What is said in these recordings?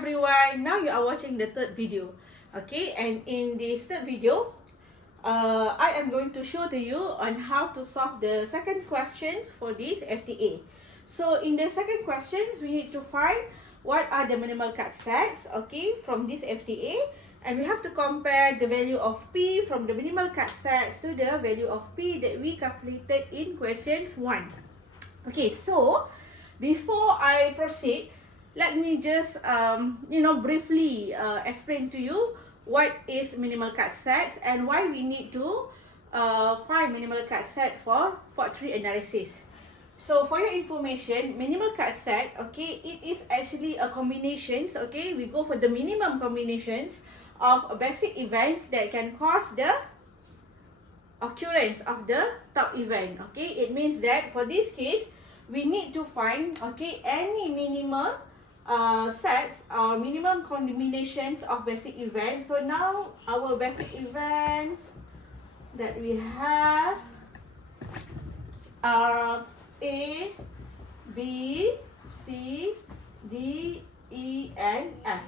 everyone, now you are watching the third video. Okay, and in this third video, I am going to show to you on how to solve the second questions for this FTA. So in the second questions, we need to find what are the minimal cut sets, okay, from this FTA, and we have to compare the value of P from the minimal cut sets to the value of P that we calculated in questions 1. Okay, so before I proceed, let me just briefly explain to you what is minimal cut sets and why we need to find minimal cut set for fault tree analysis. So for your information, minimal cut set, okay, it is actually a combinations, okay, we go for the minimum combinations of basic events that can cause the occurrence of the top event, okay. It means that for this case, we need to find, okay, any minimum sets or minimum combinations of basic events. So now our basic events that we have are A, B, C, D, E, and F.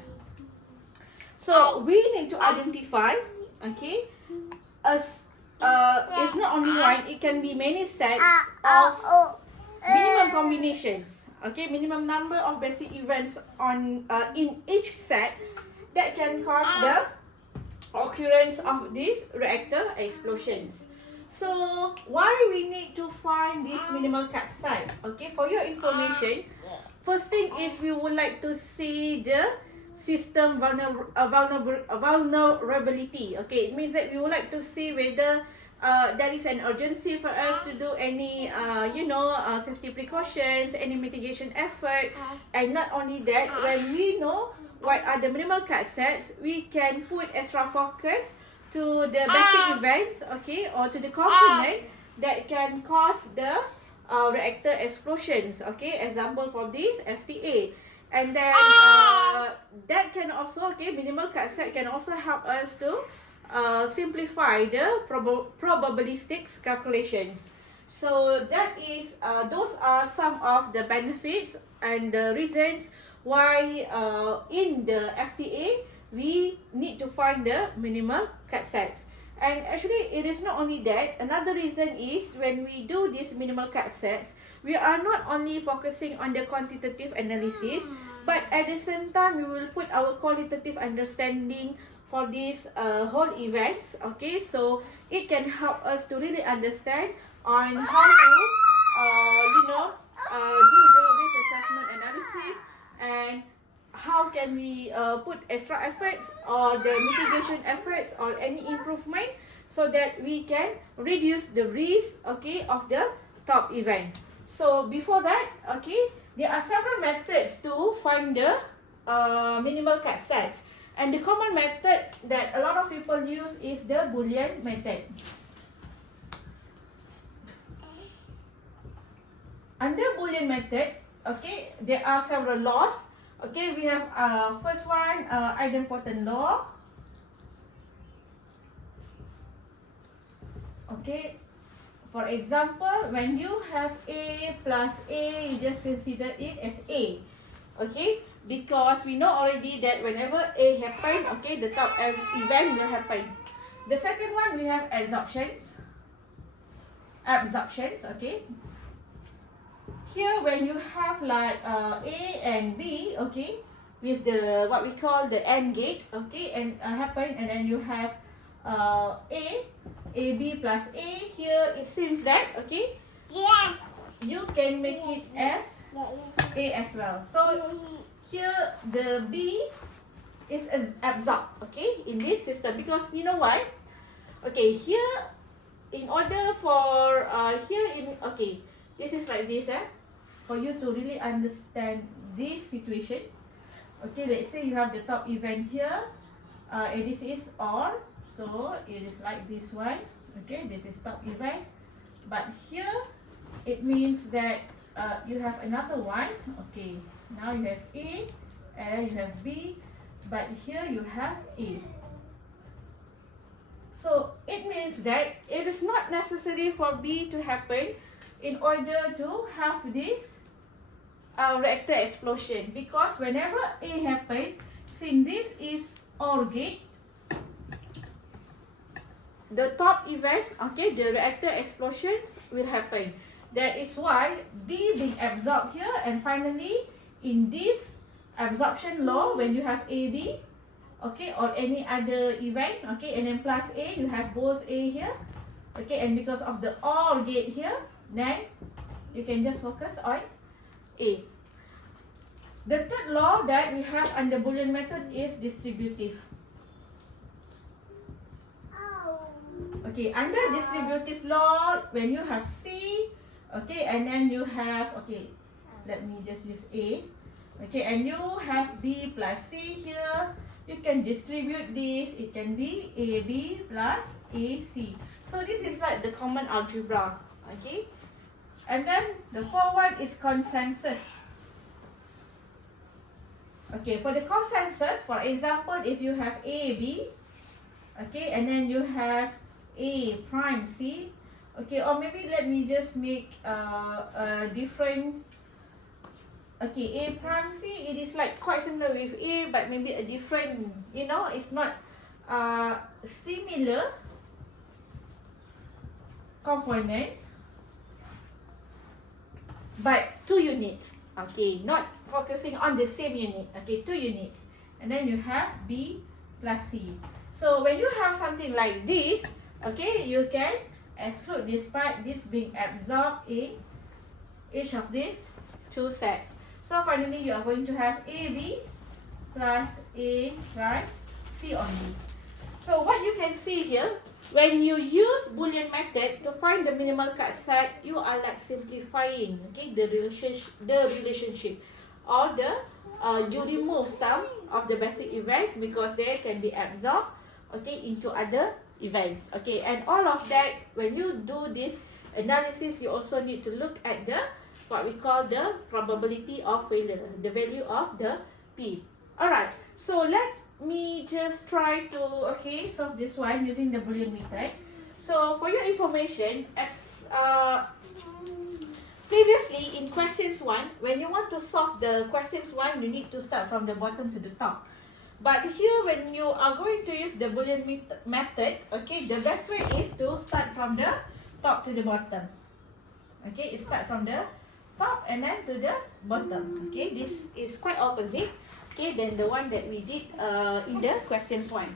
So we need to identify, okay, as it's not only one, it can be many sets of minimum combinations, okay, minimum number of basic events on in each set that can cause the occurrence of these reactor explosions. So why we need to find this minimal cut set? Okay, for your information, first thing is we would like to see the system vulnerability. Okay, it means that we would like to see whether there is an urgency for us to do any safety precautions, any mitigation effort, and not only that, when we know what are the minimal cut sets, we can put extra focus to the basic events, okay, or to the component that can cause the reactor explosions, okay, example for this FTA. And then that can also, okay, minimal cut set can also help us to simplify the probabilistics calculations. So that is those are some of the benefits and the reasons why in the FTA we need to find the minimal cut sets. And actually it is not only that, another reason is when we do these minimal cut sets, we are not only focusing on the quantitative analysis, but at the same time we will put our qualitative understanding for these whole events, okay. So it can help us to really understand on how to do the risk assessment analysis, and how can we put extra efforts or the mitigation efforts or any improvement so that we can reduce the risk, okay, of the top event. So before that, okay, there are several methods to find the minimal cut sets. And the common method that a lot of people use is the Boolean method. Under Boolean method, okay, there are several laws. Okay, we have first one, idempotent law. Okay, for example, when you have A plus A, you just consider it as A. Okay, because we know already that whenever A happen, okay, the top event will happen. The second one, we have absorptions, okay. Here, when you have like A and B, okay, with the what we call the AND gate, okay, and happen, and then you have AB plus A. Here it seems that, okay, you can make it as A as well. So here the B is absorbed, okay, in this system, because you know why? Okay, here in order for okay, this is like this, for you to really understand this situation. Okay, let's say you have the top event here, and this is OR, so it is like this one. Okay, this is top event, but here it means that you have another one. Okay, now you have A and you have B, but here you have A. So it means that it is not necessary for B to happen in order to have this reactor explosion, because whenever A happen, since this is OR gate, the top event, okay, the reactor explosions will happen. That is why B being absorbed here, and finally in this absorption law, when you have AB, okay, or any other event, okay, and then plus A, you have both A here, okay, and because of the OR gate here, then you can just focus on A. The third law that we have under Boolean method is distributive. Okay, under distributive law, when you have C, okay, and then you have, okay, let me just use A, okay, and you have B plus C here, you can distribute this, it can be AB plus AC. So this is like the common algebra, okay, and then the fourth one is consensus. Okay, for the consensus, for example, if you have AB, okay, and then you have A prime C, okay, or maybe let me just make a different, okay, A prime C, it is like quite similar with A, but maybe a different, you know, it's not similar component, but 2 units, okay, not focusing on the same unit, okay, 2 units, and then you have B plus C. So when you have something like this, okay, you can exclude this part, this being absorbed in each of these 2 sets. So finally, you are going to have AB plus A prime C only. So what you can see here, when you use Boolean method to find the minimal cut set, you are like simplifying, okay, the relationship, or you remove some of the basic events because they can be absorbed, okay, into other events, okay, and all of that, when you do this analysis, you also need to look at the what we call the probability of failure, the value of the P. Alright, so let me just try to, okay, solve this one using the Boolean method. So for your information, as previously in questions 1, when you want to solve the questions 1, you need to start from the bottom to the top. But here, when you are going to use the Boolean method, okay, the best way is to start from the top to the bottom. Okay, start from the top and then to the bottom. Okay, this is quite opposite, okay, than the one that we did in the questions 1.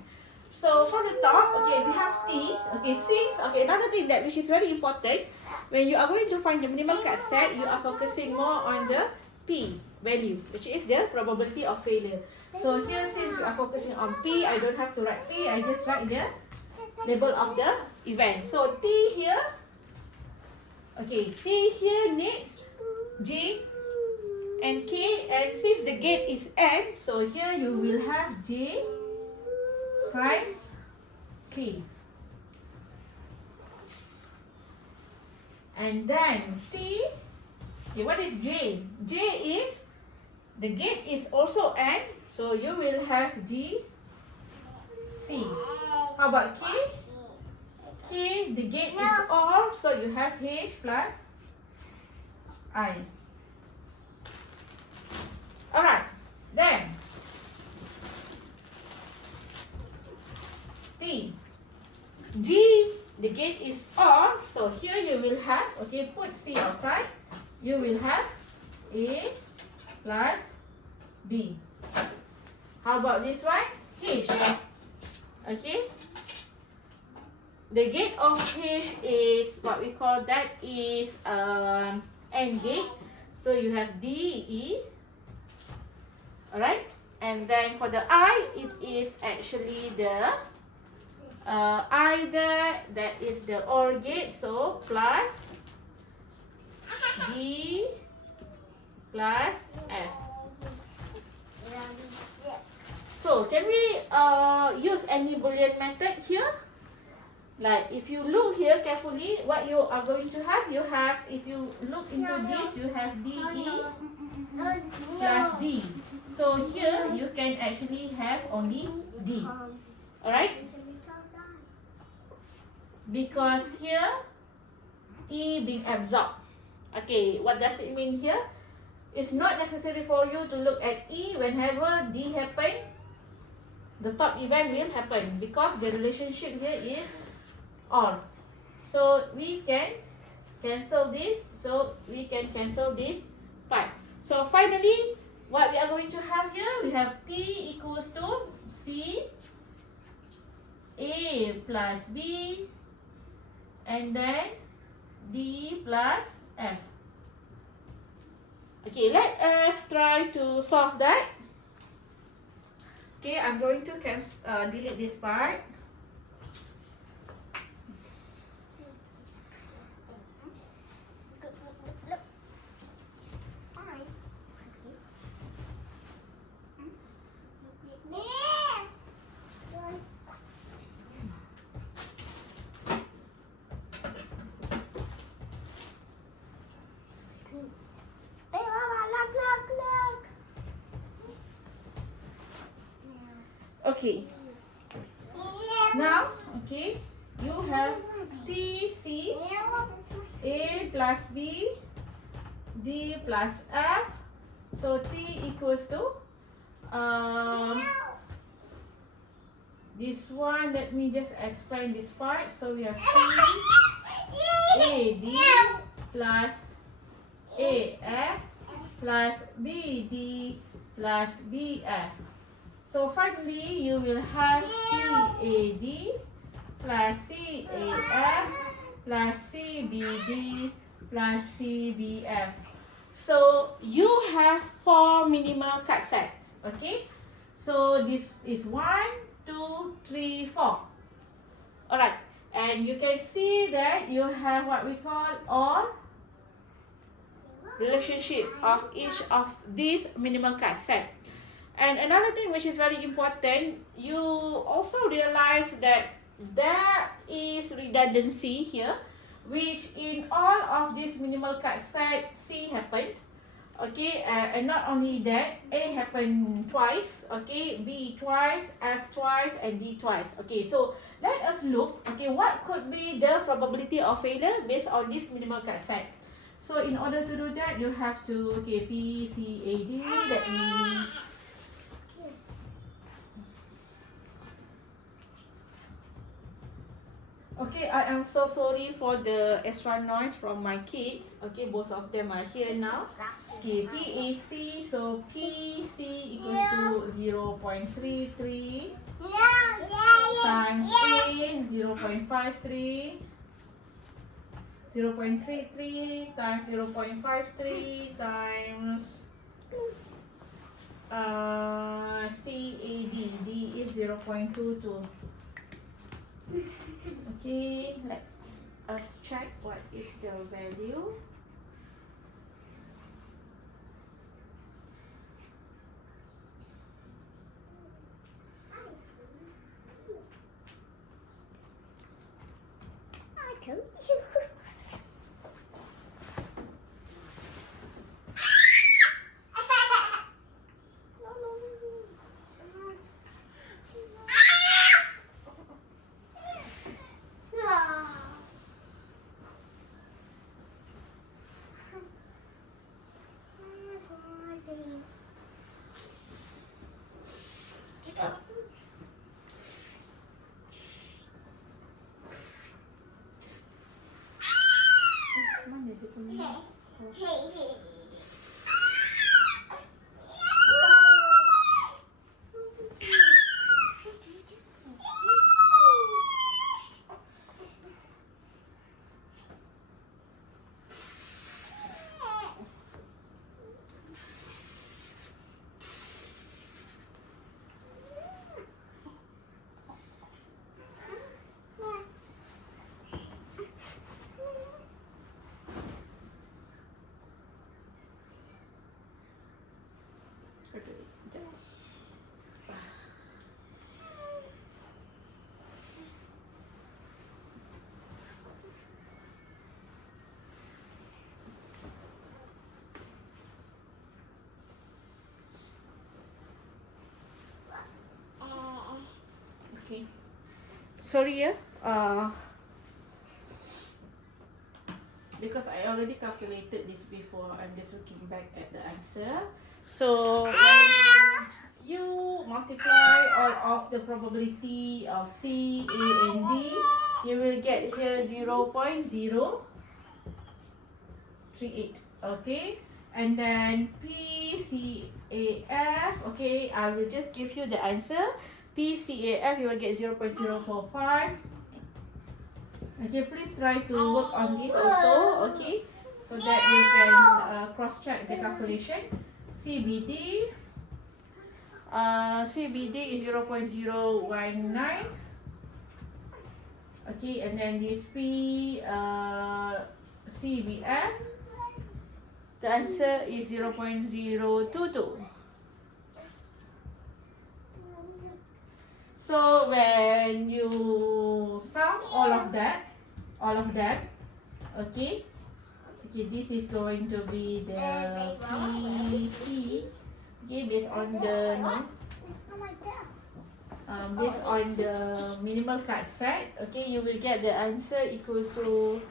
So from the top, okay, we have T. Okay, since, okay, another thing that which is very important, when you are going to find the minimal cut set, you are focusing more on the P value, which is the probability of failure. So here, since we are focusing on P, I don't have to write P, I just write the label of the event. So T here, okay, T here needs J and K, and since the gate is N, so here you will have J times K. And then T, okay, what is J? J is, the gate is also N, so you will have G, C. How about K? K, the gate is OR, so you have H plus I. Alright, then T. G, the gate is OR, so here you will have, okay, put C outside, you will have A plus B. How about this one? H. Okay. The gate of H is what we call that is AND gate. So you have D, E. Alright. And then for the I, it is actually the I there, that is the OR gate. So plus D plus F. So can we use any Boolean method here? Like if you look here carefully, what you are going to have, you have, if you look into this, you have DE plus D. So here you can actually have only D. Alright? Because here E being absorbed. Okay, what does it mean here? It's not necessary for you to look at E. Whenever D happen, the top event will happen because the relationship here is or. So we can cancel this. So we can cancel this part. So finally, what we are going to have here, we have T equals to C A plus B and then D plus F. Okay, let us try to solve that. Okay, I'm going to delete this part. Okay. Now, okay, you have TC A plus B D plus F. So T equals to this one. Let me just expand this part. So we have C A D plus A F plus B D plus B F. So finally, you will have CAD plus CAF plus CBD plus CBF. So you have 4 minimal card sets. Okay. So this is 1, 2, 3, 4. Alright. And you can see that you have what we call OR relationship of each of these minimal card set. And another thing which is very important, you also realize that there is redundancy here, which in all of these minimal card set, C happened. Okay, and not only that, A happened twice, okay, B twice, F twice, and D twice. Okay, so let us look, okay, what could be the probability of failure based on this minimal card set. So in order to do that, you have to, okay, P, C, A, D, let me... Okay, I am so sorry for the extra noise from my kids. Okay, both of them are here now. Okay, PAC, so PC equals to 0.33 times A, 0.53. 0.33 times 0.53 times CAD. D is 0.22. Okay, let's us check what is the value. I told you. Mana dia punya? Okay. Sorry ya. because I already calculated this before. I'm just looking back at the answer. So when you multiply all of the probability of C, A, and D, you will get here 0.038. Okay, and then P, C, A, F. Okay, I will just give you the answer. P, C, A, F, you will get 0.045. Okay, please try to work on this also. Okay, so that you can cross-check the calculation. CBD. CBD is 0.019. Okay, and then this P, CBF, the answer is 0.022. So when you sum all of that, okay, this is going to be the PC. Okay, based on the based on the minimal cut set, okay, you will get the answer equals to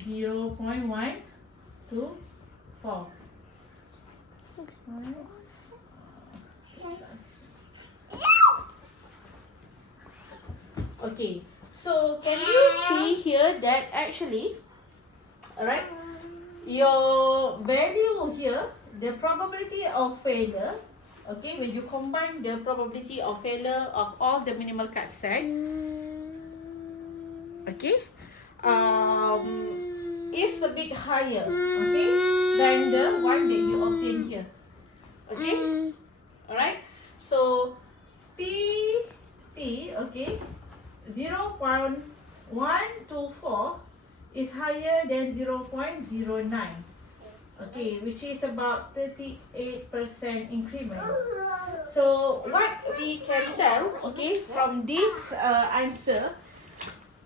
0.124. Okay, so can you see here that actually, alright, your value here, the probability of failure, okay, when you combine the probability of failure of all the minimal cut set, okay, is a bit higher, okay, than the one that you obtain here. Okay, alright, so P, okay, 0.124 is higher than 0.09. Okay, which is about 38% increment. So what we can tell, okay, from this answer,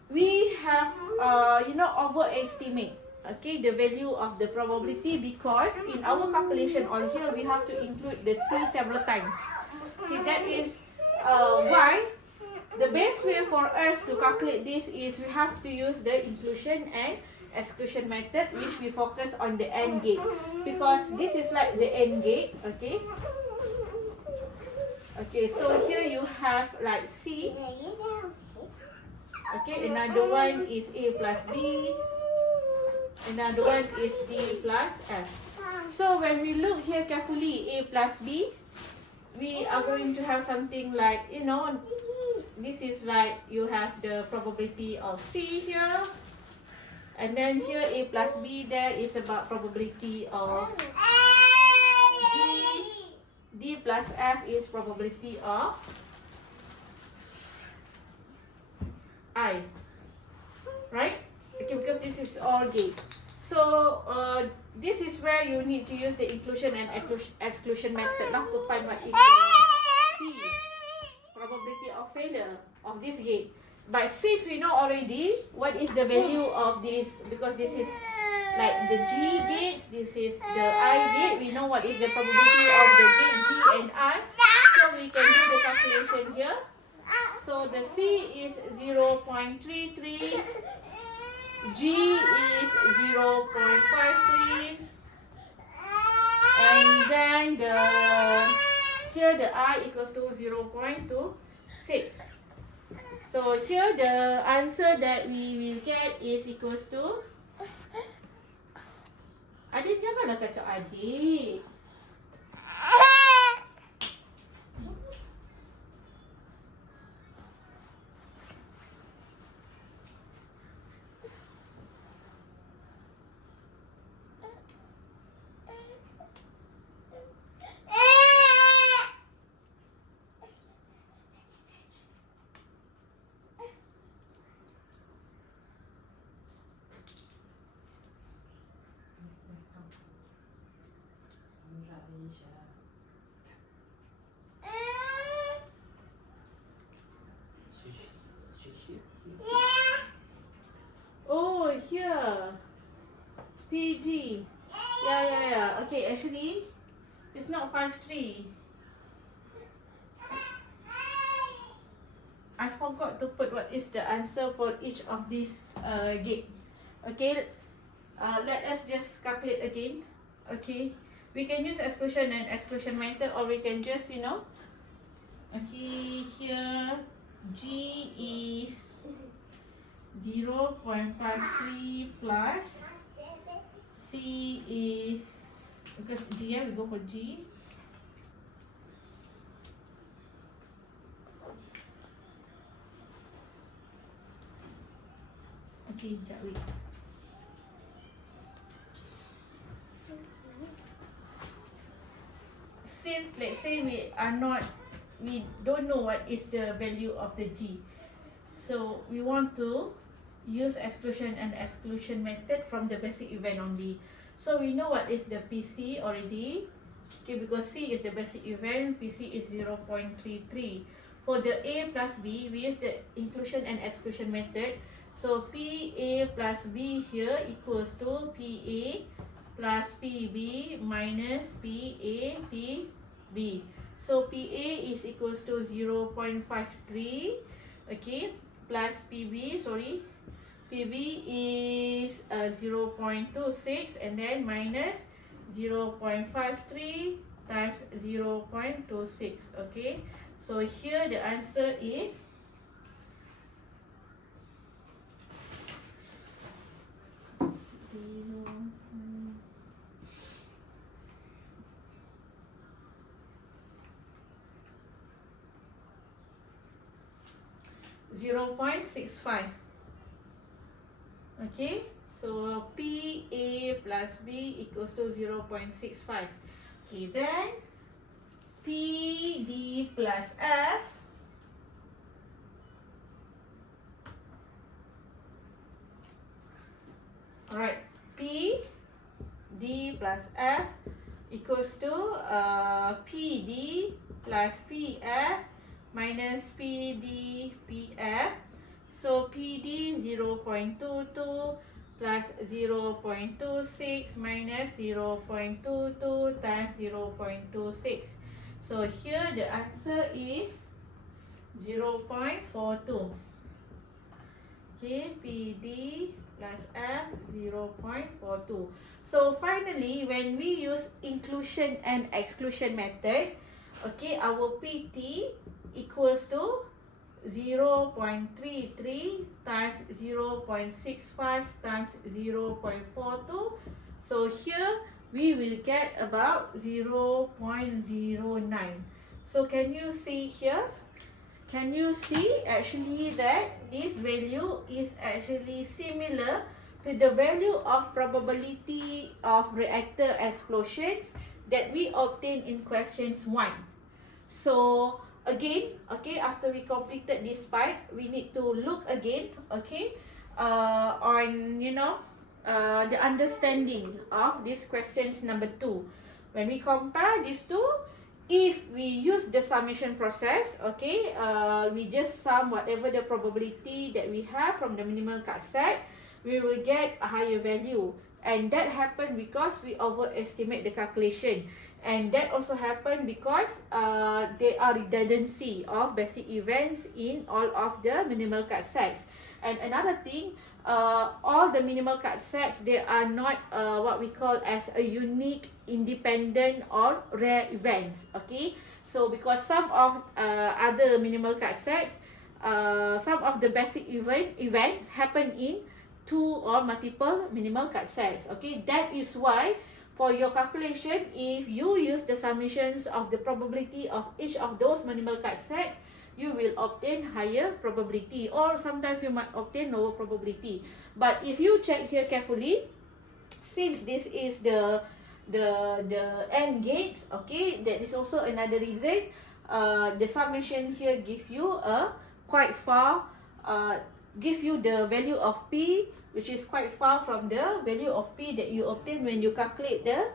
we have overestimate, okay, the value of the probability, because in our calculation on here we have to include the C several times. Okay, that is why the best way for us to calculate this is we have to use the inclusion and exclusion method, which we focus on the AND gate, because this is like the AND gate. Okay. Okay, so here you have like C. Okay, another one is A plus B. Another one is D plus F. So when we look here carefully, A plus B, we are going to have something like, you know, this is like you have the probability of C here, and then here A plus B, there is about probability of D plus F is probability of I, right? Okay, because this is all gate. So this is where you need to use the inclusion and exclusion method now to find what is the P, probability of failure of this gate. But since we know already what is the value of this, because this is like the G gates, this is the I gate, we know what is the probability of the gate G and I. So we can do the calculation here. So the C is 0.33, G is 0.53, and then here the I equals to 0.26. So here the answer that we will get is equals to, adik janganlah kacau adik. Oh, here. PG. Yeah. Okay, actually, it's not 5-3. I forgot to put what is the answer for each of these gate. Okay, let us just calculate again. Okay, we can use exclusion and exclusion method, or we can just, you know, okay, here G is 0.53 plus C is, because G, we go for G. Okay, sekejap, wait. Since let's say we don't know what is the value of the G, so we want to use exclusion and exclusion method from the basic event only. So we know what is the PC already, okay, because C is the basic event, PC is 0.33. For the A plus B, we use the inclusion and exclusion method. So PA plus B here equals to PA plus PB minus PA PB. So PA is equals to 0.53, okay, plus PB, sorry, PB is 0.26, and then minus 0.53 times 0.26, okay. So here the answer is 0.65. Okay, so PA plus B equals to 0.65. Okay, then PD plus F alright, PD plus F equals to PD plus PF minus PD PF. So PD 0.22 plus 0.26 minus 0.22 times 0.26. So here the answer is 0.42. Okay, PD plus F 0.42. So finally, when we use inclusion and exclusion method, okay, our PT equals to 0.33 times 0.65 times 0.42. So here we will get about 0.09. So can you see here? Can you see actually that this value is actually similar to the value of probability of reactor explosions that we obtained in questions 1. So again, okay, after we completed this part, we need to look again, okay, on, you know, the understanding of this questions number 2. When we compare these two, if we use the summation process, okay, we just sum whatever the probability that we have from the minimal cut set, we will get a higher value. And that happened because we overestimate the calculation. And that also happened because there are redundancy of basic events in all of the minimal cut sets. And another thing, all the minimal cut sets, they are not what we call as a unique, independent or rare events. Okay, so because some of other minimal cut sets, some of the basic events happen in 2 or multiple minimal cut sets. Okay, that is why for your calculation, if you use the summations of the probability of each of those minimal cut sets, you will obtain higher probability, or sometimes you might obtain lower probability. But if you check here carefully, since this is the AND gates, okay, that is also another reason the summation here give you a quite far, give you the value of P, which is quite far from the value of P that you obtain when you calculate the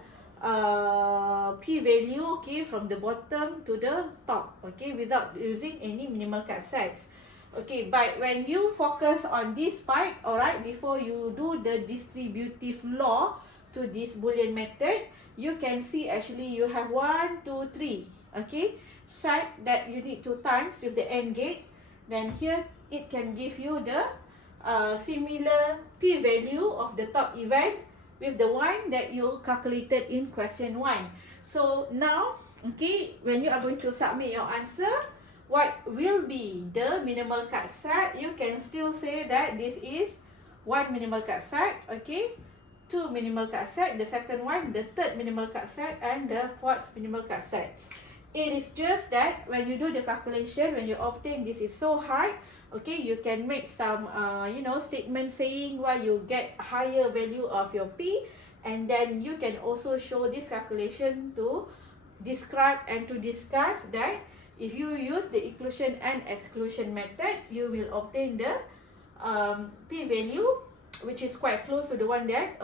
P value, okay, from the bottom to the top, okay, without using any minimal cut sets. Okay, but when you focus on this part, alright, before you do the distributive law to this Boolean method, you can see actually you have 1, 2, 3, okay, side that you need to times with the AND gate. Then here it can give you the similar P value of the top event with the one that you calculated in question 1. So now, okay, when you are going to submit your answer, what will be the minimal cut set? You can still say that this is 1 minimal cut set, okay, 2 minimal cut set, the second one, the third minimal cut set, and the fourth minimal cut sets. It is just that when you do the calculation, when you obtain this is so hard, okay, you can make some statement saying why you get higher value of your P, and then you can also show this calculation to describe and to discuss that if you use the inclusion and exclusion method, you will obtain the P value which is quite close to the one that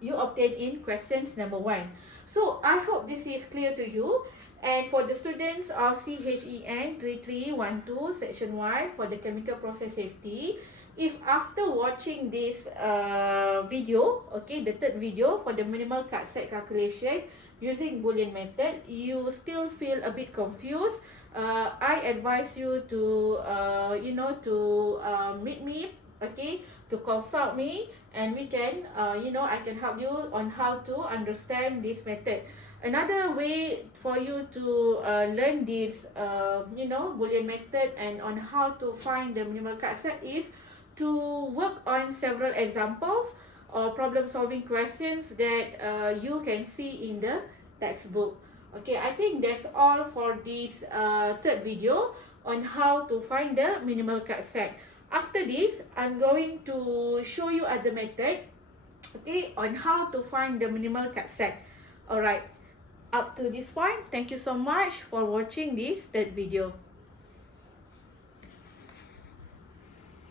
you obtained in questions number 1. So I hope this is clear to you. And for the students of CHEN 3312 section 1 for the chemical process safety, if after watching this video, okay, the third video for the minimal cut set calculation using Boolean method, you still feel a bit confused, I advise you to meet me, okay, to consult me, and we can I can help you on how to understand this method. Another way for you to learn this Boolean method and on how to find the minimal cut set is to work on several examples or problem solving questions that you can see in the textbook. Okay, I think that's all for this third video on how to find the minimal cut set. After this, I'm going to show you other method, okay, on how to find the minimal cut set. Alright, up to this point, thank you so much for watching this third video.